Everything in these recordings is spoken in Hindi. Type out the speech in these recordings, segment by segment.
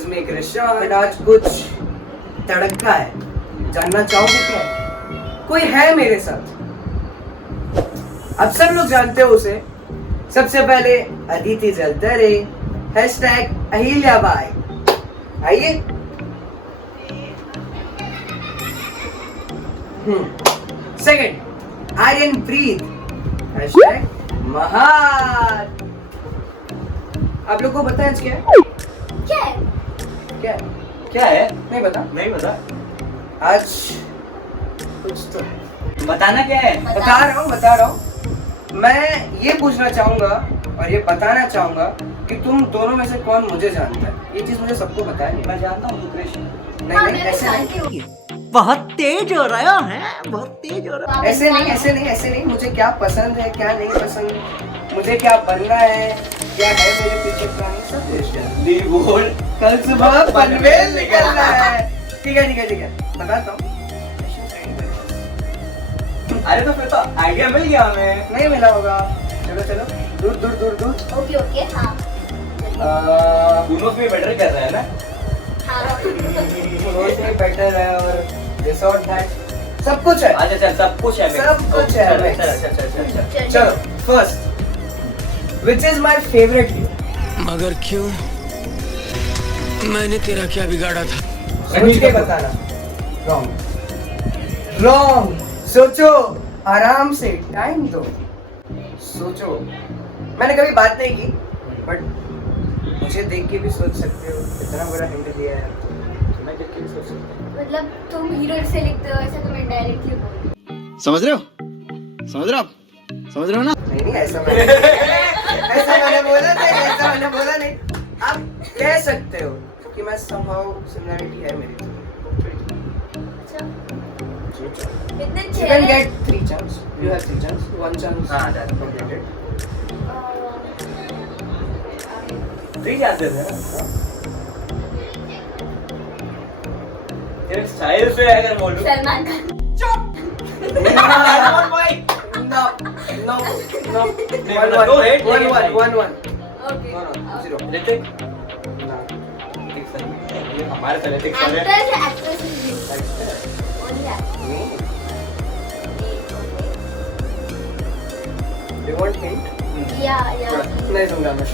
Gives me एक रिश्ता और आज कुछ तड़का है, जानना चाहोगे क्या? कोई है मेरे साथ, अब सब लोग जानते हो उसे। सबसे पहले अदिति जलतरे, #अहिल्याबाई। आइए। सेकंड आर्यन प्रीत, #महान। आप लोग को पता है आज क्या है? क्या है? क्या है? क्या है? नहीं पता? नहीं बता। आज कुछ तो है। बताना क्या है? बता रहा हूँ। मैं ये पूछना चाहूंगा और ये बताना चाहूंगा कि तुम दोनों में से कौन मुझे जानता है। ये चीज मुझे सबको पता है। मैं जानता हूँ तू कृष्ण। हाँ, नहीं, मैं ऐसे जानती नहीं, हूँ। बहुत तेज हो रहा है, बहुत तेज हो रहा है। ऐसे नहीं। मुझे क्या पसंद है, क्या नहीं पसंद, मुझे क्या बनना है, क्या है मेरे पीछे प्लान, सब कुछ है। दी बोल। कल सुबह पनवेल निकलना है। ठीक है, बताता हूँ। अरे तो फिर तो आइडिया मिल गया हमें। नहीं मिला होगा। चलो दूर। ओके हाँ दोनों पे बेटर कर रहा है ना। हाँ रोज में बेटर है और रिसोर्ट है, सब कुछ है। अच्छा चल सब कुछ है सब कुछ है। चलो first, which is my favourite hero? मगर क्यों? मैंने तेरा क्या बिगाड़ा था? सोच के बताना। रॉन्ग। सोचो, आराम से टाइम दो, सोचो। मैंने कभी बात नहीं की, बट मुझे देख के भी सोच सकते हो। इतना बड़ा हिंट दिया है, मैं देख के भी सोच सकता हूँ। मतलब तुम हीरो से लिखते हो ऐसा तुम इनडायरेक्टली बोल। समझ रहे हो ना? नहीं ऐसा मैंने बोला नहीं। आप कह सकते हो कि मैं somehow similarity है मेरी। अच्छा इतने You can चेहरे get 3 chance. You have 3 chance. 1 chance. हाँ, that's completed. 3 जानते थे ना। तेरे स्टाइल से अगर बोलूं। सलमान खान। सलमान भाई। No. No 1-1. hate, लेकिन भाई। 1-1. Okay No, 0. Hrithik. No. Hrithik sir. ये हमारे साले ऋतिक सर है। एक्टर या actress only Me. You want hint? या नहीं दूंगा मैं।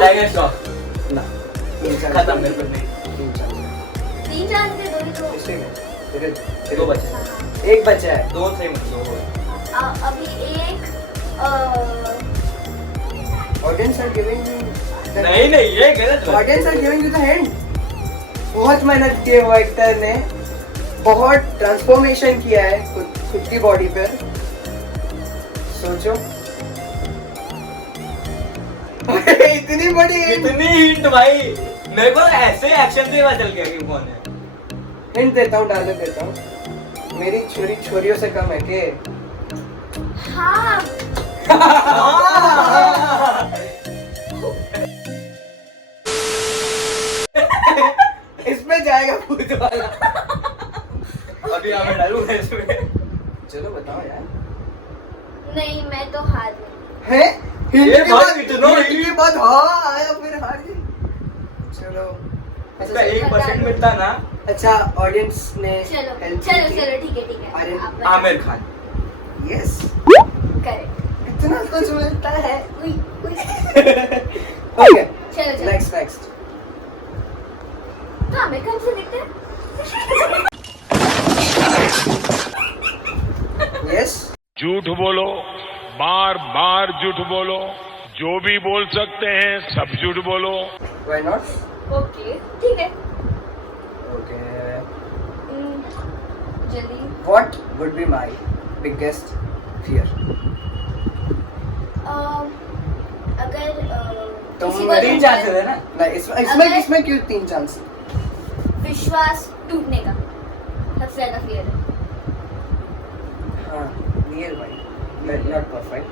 टाइगर श्रॉफ। ना। 3 chance. खत्म मेरे को नहीं। 3 chance. 3 चांस दे दो ही तो इसमें दो बचे। एक बचा है। 2 थे मतलब 2। अभी एक Audience are giving you. नहीं ये गलत बात। Audience are giving you the hint. बहुत मेहनत की है वो एक्टर ने, बहुत ट्रांसफॉर्मेशन किया है खुद की बॉडी पर। सोचो। इतनी बड़ी कितनी हिंट भाई। मेरे को ऐसे एक्शन से पता चल गया कि कौन है। हिंट देता हूँ, डायलॉग देता हूँ। मेरी छोरियों से कम है के? हाँ इसमें जाएगा भूत वाला। अभी हमें डालूंगा इसमें। चलो बताओ यार। नहीं मैं तो हार गई। है ये बात इतना ही- ये बात हाँ आया फिर हार गई। चलो इसका 1% मिलता ना। अच्छा ऑडियंस ने चलो help की चलो थी। ठीक है अरे, आप बताओ। आमिर खान। यस करेक्ट इतना कुछ मिलता है। उई ओके चलो नेक्स्ट हाँ मैं कब से देखते हैं यस झूठ बोलो, बार बार झूठ बोलो, जो भी बोल सकते हैं सब झूठ बोलो। Why not? ओके ठीक है ओके जल्दी what would be my biggest fear? अगर तुम किसी को 3 चांसेस है ना। नहीं अगर- इसमें क्यों 3 चांस? विश्वास टूटने का सबसे ज्यादा फियर है हाँ नियर भाई नॉट परफेक्ट।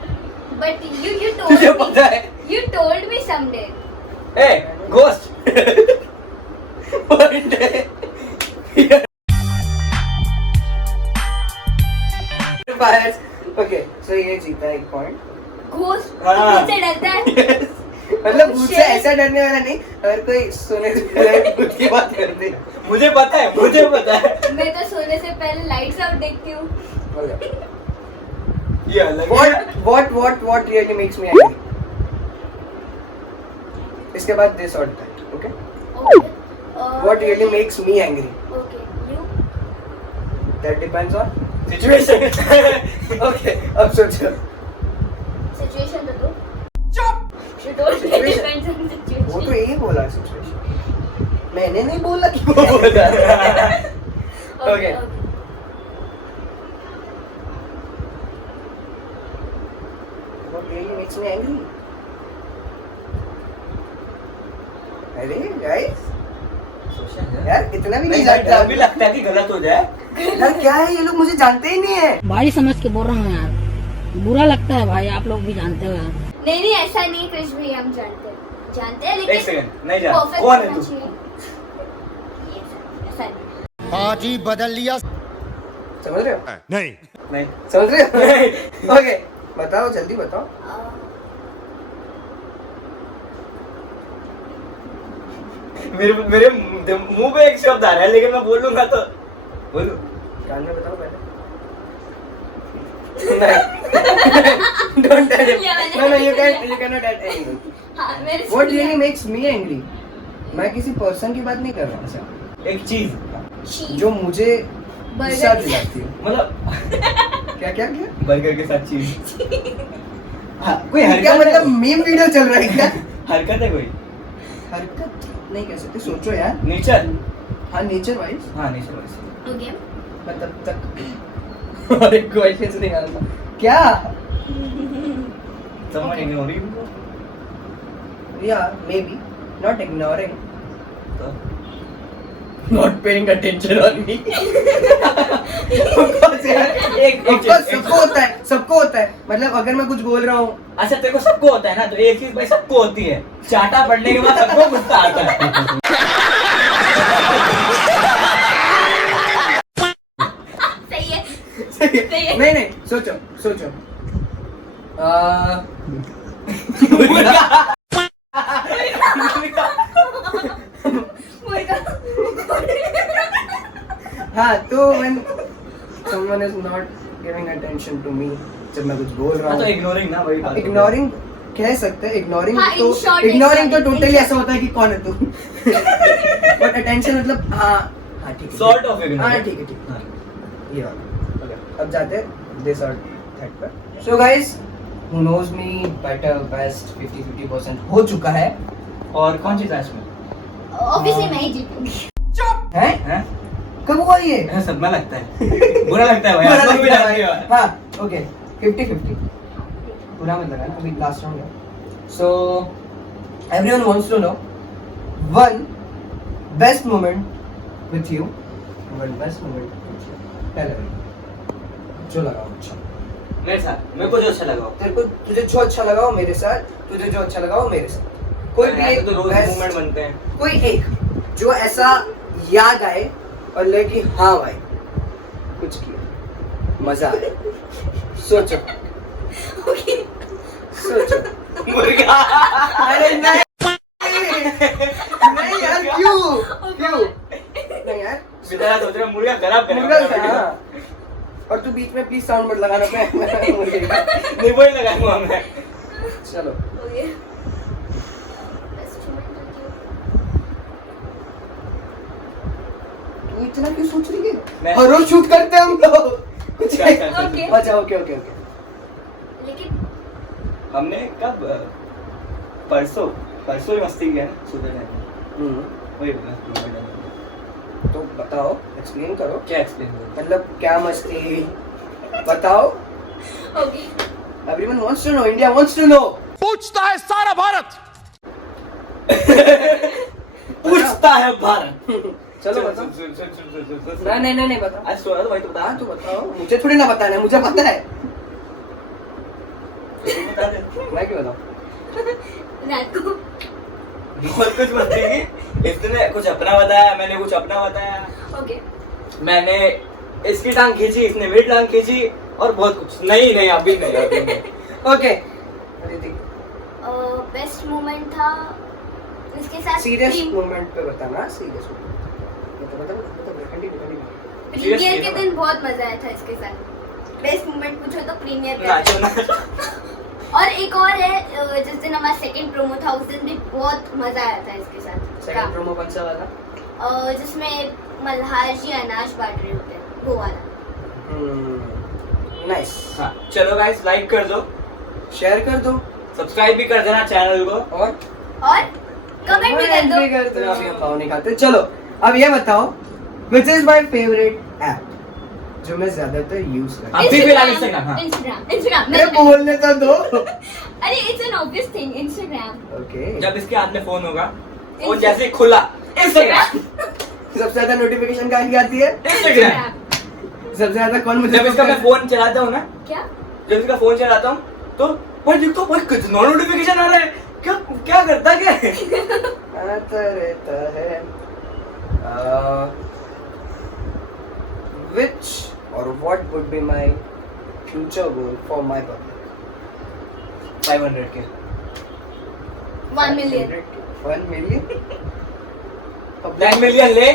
बट you तुझे पता है। told me someday a ghost. Point है। ओके सो ये जीता 1 पॉइंट। घोस्ट हाँ। से डरता है मतलब भूत से ऐसा डरने वाला नहीं, अगर कोई सोने से पहले भूत की बात करते। मुझे पता है, मुझे पता है। मैं तो सोने से पहले लाइट्स आउट देखती हूँ। ये अलग है। What really makes me angry? इसके बाद this or that, okay? Okay. What really makes me angry? Okay. You? That depends on situation. okay, अब सोचो। Situation तो दो। चुप। You told me it Situation. depends on situation. वो तो यही बोला सिचुएशन, मैंने नहीं बोला कि वो बोला। Okay. What really makes me angry? अरे guys, यार इतना भी नहीं लगता। अभी लगता है कि गलत हो जाए। यार क्या है, ये लोग मुझे जानते ही नहीं है। भाई समझ के बोल रहा हूँ यार, बुरा लगता है भाई, आप लोग भी जानते हो यार। नहीं ऐसा नहीं क्रिश भाई, हम जानते हैं लेकिन एक सेकंड, नहीं जान। perfect कौन है होना तू? चाहिए। ये ऐसा नहीं। पार्टी बदल लिया। समझ रहे हो? नहीं नहीं। समझ रहे हो? ओके, बताओ जल्दी बताओ। मेरे मुंह पे एक शब्द आ रहा है, लेकिन मैं बोलूंगा तो बोलूं। कान में बताओ पहले। नहीं, don't tell him. No, you cannot tell anyone. हाँ, मैंने What सुन लिया। really makes me angry? मैं किसी पर्सन की बात नहीं कर रहा हूँ सर, एक चीज, Cheese. जो मुझे गुस्सा Burger. दिलाती है। मतलब क्या क्या क्या? बर्गर के साथ चीज। हाँ, कोई क्या हरकत मतलब है? मीम वीडियो चल रहा है क्या? हरकत है कोई? हरकत नहीं कह सकते, सोचो यार। नेचर। हाँ नेचर वाइज, हाँ नेचर वैसे। Okay. मैं तब तक और एक क्वेश्चन नहीं आता क्या? Someone ignoring you? Yeah, maybe not ignoring, तो not paying attention on me. Of course यार, of course सबको होता है। मतलब अगर मैं कुछ बोल रहा हूँ, अच्छा तेरे को सबको होता है ना, तो एक चीज भाई सबको होती है, चाटा पड़ने के बाद सबको गुस्सा आता है। सही है। नहीं सोचो मुर्गा। हाँ तो when someone is not giving attention to me, जब मैं कुछ बोल रहा हाँ, तो हूँ, इग्नोरिंग ना वही बात। इग्नोरिंग कह सकते हैं। इग्नोरिंग हाँ, तो in short, इग्नोरिंग तो in टोटली short. ऐसा होता है कि कौन है तू। बट अटेंशन मतलब हाँ ठीक है, Sort of ignoring. हाँ ठीक है हाँ। ये वाला। Okay, अब जाते हैं this or that पर। So guys, who knows me better best 50-50% हो चुका है। और कौन सी क्लास में? Obviously मैं ही जीतूंगी। हैं? हैं? कब हुआ ये? ऐसा सदमा लगता है, बुरा लगता है भाई, बुरा आप लोग भी लगता है जानते हो। भाई। हाँ ओके 50-50 बुरा मत लगा ना, अभी लास्ट राउंड है। So everyone wants to know one best moment with you, one best moment with you. पहले जो लगाओ अच्छा, मेरे साथ मेरे को जो अच्छा लगा हो। तेरे को तुझे जो अच्छा लगा हो मेरे साथ, तुझे जो अच्छा लगा हो मेरे साथ। कोई भी ऐसे एक तो रोज best- मूवमेंट बनते हैं। कोई एक जो ऐसा याद आए और लगे कि हाँ भाई कुछ किया, मजा आया। सोचो सोचो। मुर्गा। अरे नहीं नहीं यार, क्यों नहीं यार, बेचारा सोच रहा है मुर्गा खराब मुर्गा करेगा। था। हाँ। और तू बीच में प्लीज साउंड मत लगाना पे मुर्गे का। नहीं वही लगाऊंगा मैं। चलो Okay. Best moment with you. तू इतना क्यों सोच रही है? मैं- हर रोज शूट करते हैं हम लोग कुछ चल, चल, चल, चल। Okay. अच्छा ओके लेकिन हमने कब परसों ही मस्ती किया ना सुबह में। वही बोला। तो बताओ, एक्सप्लेन करो, क्या एक्सप्लेन करूं? मतलब क्या मस्ती बताओ। okay. Everyone wants to know, India wants to know. पूछता है सारा भारत। पूछता है भारत। चलो बताओ। सुन। नहीं बताओ। आज सुना तो भाई तो बता। हाँ तो बताओ, मुझे थोड़ी ना बताना है, मुझे पता है। बता दे। मैं क्यों बताऊं? रात को बहुत कुछ मस्ती की। इसने कुछ अपना बताया, मैंने कुछ अपना बताया। okay. मैंने इसकी टांग खींची, इसने मेरी टांग खींची, और बहुत कुछ। नहीं अभी नहीं। ओके अरे देख, बेस्ट मोमेंट था इसके साथ सीरियस मोमेंट पे बताना, सीरियस मोमेंट बता कंटिन्यू। प्रीमियर के दिन बहुत मजा आया था इसके साथ। बेस्ट मोमेंट पूछो तो प्रीमियर नाचो का। ना। और एक और है जिस दिन हमारा सेकंड प्रोमो था उस दिन भी बहुत मजा आया था इसके साथ। सेकंड प्रोमो कौन सा वाला? जिसमें मल्हार जी अनाज बांट रहे होते हैं वो वाला। नाइस। हाँ चलो गाइस लाइक कर दो, शेयर कर दो सब्सक्राइब भी कर देना चैनल को और कमेंट भी कर दो। तो अभी हम पाव नहीं खाते। चलो अब ये बताओ which is my favourite app जो मैं ज्यादातर यूज करता हूँ। अभी भी लाइक Instagram, हाँ। इंस्टाग्राम मैं बोलने तो दो। अरे it's an obvious thing Instagram. Okay. जब इसके हाथ में फोन होगा वो जैसे ही खुला Instagram, सबसे ज्यादा नोटिफिकेशन कहाँ की आती है? Instagram। सबसे ज्यादा कौन मुझे जब इसका मैं फोन चलाता हूँ ना, क्या जब इसका फोन चलाता हूँ तो भाई देखो भाई कितना नोटिफिकेशन आ रहा है, क्या क्या करता क्या है? आता रहता है। Which or what would be my future goal for my public? 500 के 1 मिलियन 1 million 10 मिलियन ले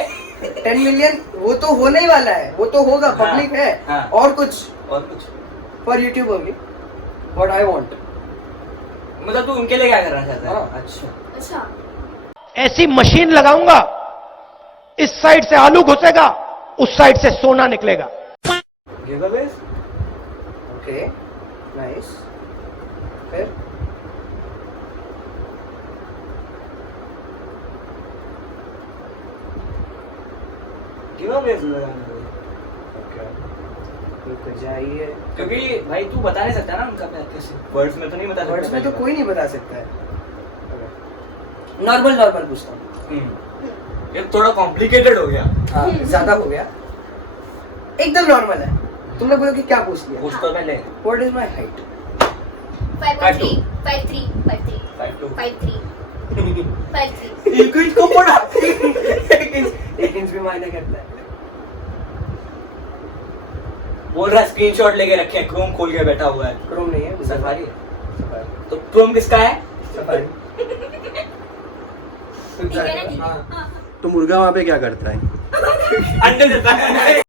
10 million वो तो होने ही वाला है, वो तो होगा, हाँ, पब्लिक है। हाँ। और कुछ और कुछ फॉर यूट्यूब होगी व्हाट आई वांट। मतलब तू उनके लिए क्या करना चाहता है? हाँ। अच्छा अच्छा ऐसी मशीन लगाऊंगा, इस साइड से आलू घुसेगा, उस साइड से सोना निकलेगा। गिवअवेज। Okay nice. फिर गिवअवेज लगाने को। ओके रुक जाइए। क्योंकि भाई तू बता नहीं सकता ना उनका प्यार कैसे, वर्ड्स में तो नहीं बता सकता। वर्ड्स में तो कोई नहीं बता सकता है। नॉर्मल नॉर्मल पूछता हूँ। ये थोड़ा कॉम्प्लिकेटेड हो गया। हाँ ज्यादा हो गया। एकदम नॉर्मल है। तुमने बोला कि क्या पूछ लिया? पूछ तो पहले। What is my height? 5.3 5.3 5.3 5'2" 5.3 5.3 एक इंच को पड़ा। 1 इंच भी मायने करता है। बोल रहा स्क्रीनशॉट लेके रखे, क्रोम खोल के बैठा हुआ है। क्रोम नहीं है, सफारी है। सफारी। तो क्रोम किसका है? सफारी। ठीक है ना ठीक है? हाँ। हाँ। तो मुर्गा वहाँ पे क्या करता है? अंडे देता है।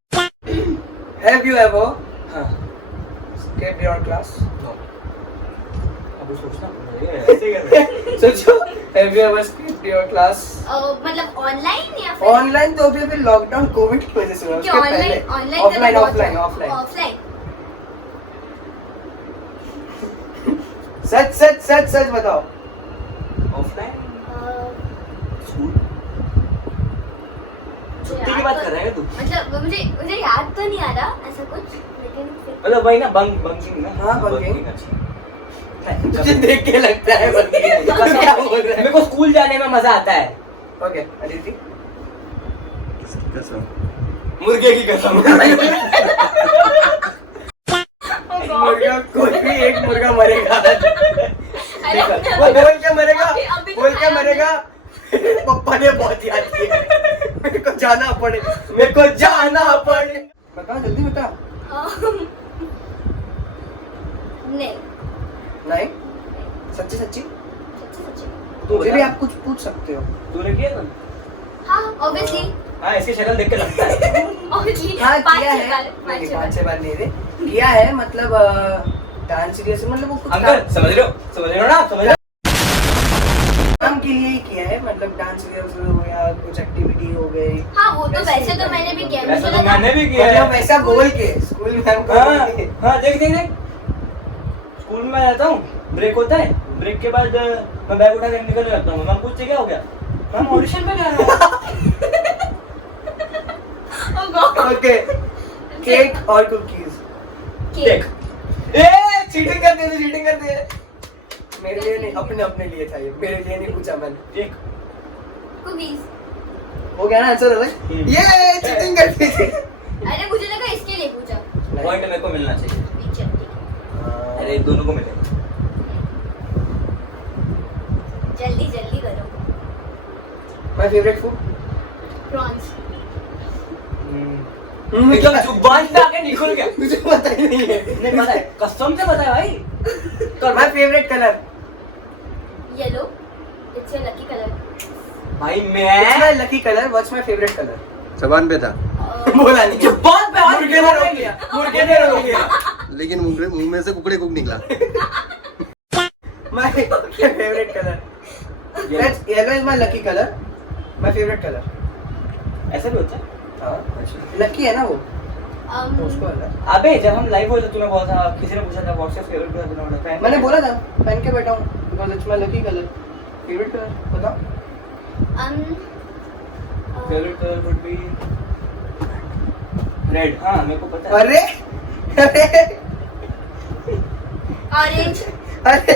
Have you ever हाँ। skipped your class? अब सोचना पड़ेगा, ऐसे कर रहा है। सोचो, have you ever skipped your class? मतलब ऑनलाइन या फिर ऑनलाइन तो अभी लॉकडाउन कोविड की वजह से हुआ। क्या online offline offline offline. Offline सच सच सच सच बताओ। ऑफलाइन छुट्टी की बात कर रहा है तू? मतलब मुझे याद तो नहीं आ रहा ऐसा कुछ, लेकिन मतलब वही ना बंकिंग ना। हाँ, bunking। अच्छा। तुझे देख के लगता है क्या बोल रहा है? मेरे को स्कूल जाने में मजा आता है। ओके अदिति। किसकी कसम? मुर्गे की कसम। मुर्गा कोई भी एक मुर्गा मरेगा। अरे वो बोल के मरेगा, अभी तो बोल के खाया मरेगा। पप्पा ने बहुत याद किया है। मेरे को जाना पड़े, मेरे को जाना पड़े। बता जल्दी बता। नहीं नहीं सच्ची सच्ची तू मुझे भी बता। आप कुछ पूछ सकते हो। तूने किया था? हाँ ऑब्वियसली हाँ इसकी शक्ल देख के लगता है। ऑब्वियसली हाँ 5 किया से है। बार नहीं, 5-6 बार नहीं रे किया है। मतलब डांस सीरियस मतलब वो कुछ अंकल समझ रहे हो ना, समझ रहे हो? काम के लिए ही किया है। मतलब डांस सीरियस हो गया, कुछ एक्टिविटी हो गई। हाँ वो तो वैसे तो मैंने भी किया है। वैसे मुझे तो लगा मैंने भी किया मतलब है। वैसा बोल के स्कूल में हमको हाँ बोल के। हाँ देख देख देख, स्कूल में रहता हूँ, ब्रेक होता है, ब्रेक के बाद मैं बैग उठा कर निकलने लगता हूँ। मैम पूछते क्या हो गया, मैम ऑडिशन में गया था। ओके केक और कुकीज। देख ए चीटिंग कर दी, चीटिंग कर दी। मेरे लिए नहीं, अपने अपने लिए था ये, मेरे लिए नहीं पूछा मैंने। देख कुकीज। हो गया ना आंसर अलग। ये चीटिंग कर दी थी। अरे मुझे लगा इसके लिए पूछा। पॉइंट मेरे को मिलना चाहिए। चल ठीक है। अरे दोनों को मिलेगा। जल्दी जल्दी करो। My favourite food prawns. एकदम जुबान पे आके निकल गया। मुझे पता ही नहीं है। नहीं पता है, कसम से पता है भाई। My favourite colour yellow, it's your lucky colour. भाई What's मैं my lucky color? What's my favorite color? जबान पे था बोला नहीं। बहुत पे मुर्गे ने रोक लिया। मुर्गे ने रोक लिया। लेकिन मुंह में से कुकड़े कुक निकला My favorite color. That's yellow is my lucky color. My favorite color. ऐसा भी होता है? हाँ, lucky है ना वो। तो उसको अलग। अबे जब हम लाइव हुए थे तुम्हें बोला था, किसी ने पूछा था व्हाट्स योर फेवरेट कलर, तूने बोला था मैंने बोला था पहन के बैठा हूँ because it's my lucky color. Favorite color बताओ। Favourite colour would be red. हाँ मेरे को पता है। अरे अरे ऑरेंज, अरे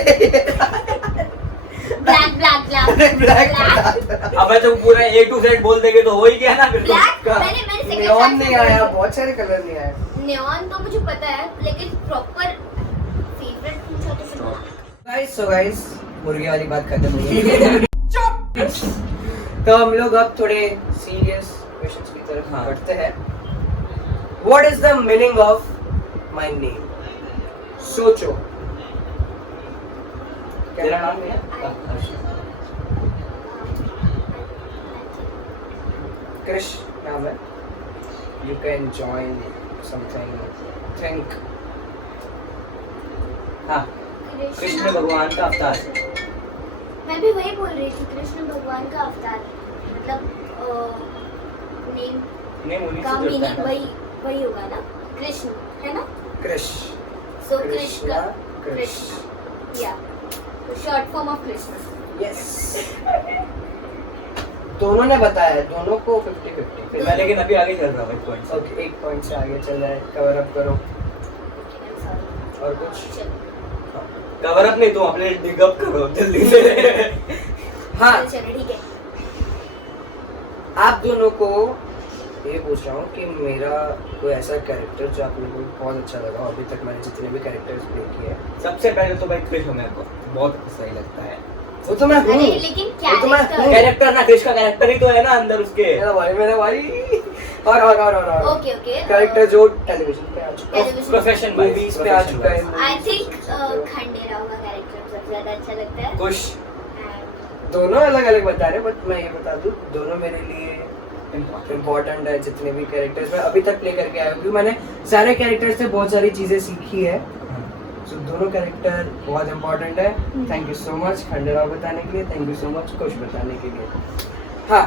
ब्लैक ब्लैक अरे ब्लैक black अबे तो पूरा A to Z बोल देंगे तो हो ही गया ना फिर तो। ब्लैक। मैंने सेकंड neon नहीं आया, बहुत सारे कलर नहीं आए। नियॉन तो मुझे पता है, लेकिन प्रॉपर फेवरेट पूछा तो फिर So guys, मुर्गे वाली बात खत्म हो गई। तो हम लोग अब थोड़े सीरियस क्वेश्चंस की तरफ हाँ। बढ़ते हैं। What is the meaning of my name? सोचो। तेरा नाम क्या है? कृष नाम है। You can join something. Think. हाँ कृष्ण भगवान का अवतार। मैं भी वही बोल रही थी, कृष्ण भगवान का अवतार, मतलब नेम नेम उन्हीं का से जुड़ता मीनिंग है। वही होगा ना, कृष्ण है ना। कृष। सो कृष्ण का कृष्ण। कृष्ण, या short form of Krishna. Yes. दोनों ने बताया, दोनों को 50-50। मैं लेकिन अभी आगे चल रहा हूँ एक पॉइंट से। ओके, एक पॉइंट से आगे चल रहा है। कवर अप करो। और कुछ? कवर अप नहीं, तुम अपने डिग अप करो जल्दी से। हाँ, चलो ठीक है। आप दोनों को ये पूछ रहा हूँ कि मेरा कोई ऐसा कैरेक्टर जो आप लोगों को बहुत अच्छा लगा, अभी तक मैंने जितने भी कैरेक्टर्स प्ले किए हैं। सबसे पहले तो भाई कृष्ण मेरे को बहुत सही लगता है। वो तो मैं हूँ। अरे लेकिन वो तो मैं कैरेक्टर। हूँ। कैरेक्टर ना, कृष्ण का कैरेक्टर ही तो है ना अंदर उसके। मेरा भाई। और ओके ओके। कैरेक्टर जो टेलीविजन पे आ चुका है, टेलीविजन प्रोफेशन भाई, मूवीज पे आ चुका है। आई थिंक खंडेराव का कैरेक्टर सबसे ज्यादा अच्छा लगता है। खुश दोनों अलग अलग बता रहे हैं, बट मैं ये बता दूं, दोनों मेरे लिए इम्पोर्टेंट है। जितने भी कैरेक्टर्स मैं अभी तक प्ले करके आया हूँ, क्योंकि मैंने सारे कैरेक्टर्स से बहुत सारी चीजें सीखी है। So, दोनों कैरेक्टर बहुत इम्पोर्टेंट है। Thank you so much Khanderao बताने के लिए, थैंक यू सो मच कुछ बताने के लिए। हाँ,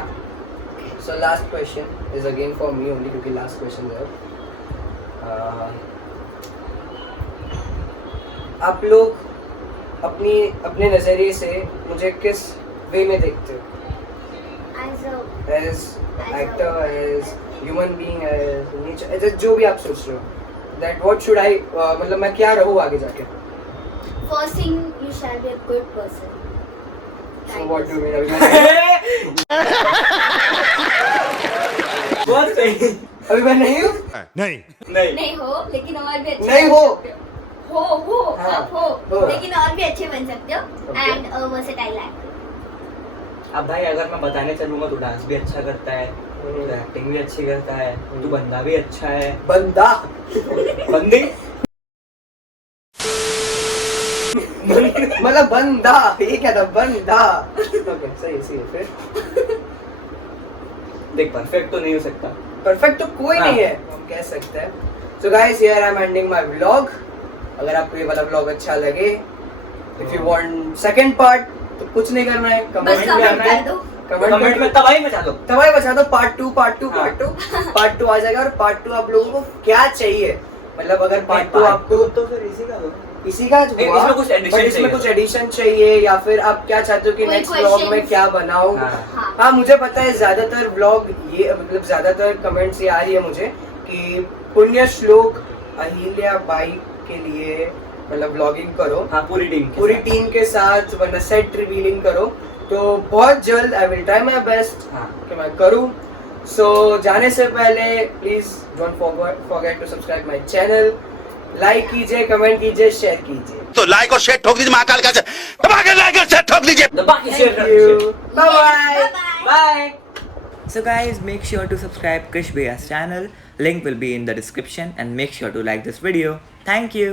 so last question is again for me only, क्योंकि लास्ट क्वेश्चन है। आप लोग अपने नजरिए से मुझे किस वे में देखते हो? As actor, as human being, as nature, जो भी आप सोच रहे हो, दैट व्हाट शुड आई, मतलब मैं क्या रहूँ आगे जाके? First thing you shall be a good person. So what do you mean? बहुत सही। अभी मैं नहीं हूँ। नहीं नहीं हो, लेकिन और भी अच्छे नहीं बन हो। सकते हो हाँ, आप हो, हो। लेकिन और भी अच्छे बन सकते हो। Okay. And versatile actor. अब भाई अगर मैं बताने चलूंगा तो डांस भी अच्छा करता है, तो एक्टिंग भी अच्छी करता है, तो बंदा भी अच्छा है। बंदा। बंदी मतलब बंदा, ये क्या था? बंदा। ओके, सही है। फिर देख परफेक्ट तो नहीं हो सकता। परफेक्ट तो कोई हाँ। नहीं है, हम कह सकते हैं। So guys, here I am ending my vlog. अगर आपको ये वाला व्लॉग अच्छा लगे, if you want second part, तो कुछ नहीं करना है, बस कमेंट कमेंट कर दो। कमेंट में तबाही मचा दो। तबाही बचा दो। पार्ट टू हाँ। पार्ट टू आ जाएगा। और पार्ट टू आप लोगों को क्या चाहिए, मतलब अगर पार्ट टू आपको तो फिर इसी का दो। इसी का जो नहीं, हुआ, इसमें कुछ addition but इसमें चाहिए। कुछ एडिशन चाहिए, या फिर आप क्या चाहते हो कि कोई नेक्स्ट व्लॉग में questions? क्या बनाऊं? हाँ। हाँ, मुझे पता है ज्यादातर व्लॉग ये, मतलब ज्यादातर कमेंट्स ये आ रही है मुझे कि पुण्य श्लोक अहिल्या बाई के लिए मतलब व्लॉगिंग करो, हाँ पूरी टीम के साथ, वरना सेट रिवीलिंग करो। तो बहुत जल्द I will try my best हाँ। कि मैं करूं। सो जाने से पहले please don't forget to subscribe my channel. Like कीजिए, कमेंट कीजिए, शेयर कीजिए। तो लाइक और शेयर ठोक दीजिए, महाकाल का दबा के लाइक और शेयर ठोक दीजिए। दबा के शेयर कर Thank you. दीजिए। Bye bye. Bye. So guys, make sure to subscribe Krish Bhaiya's channel. Link will be in the description and make sure to like this video. Thank you.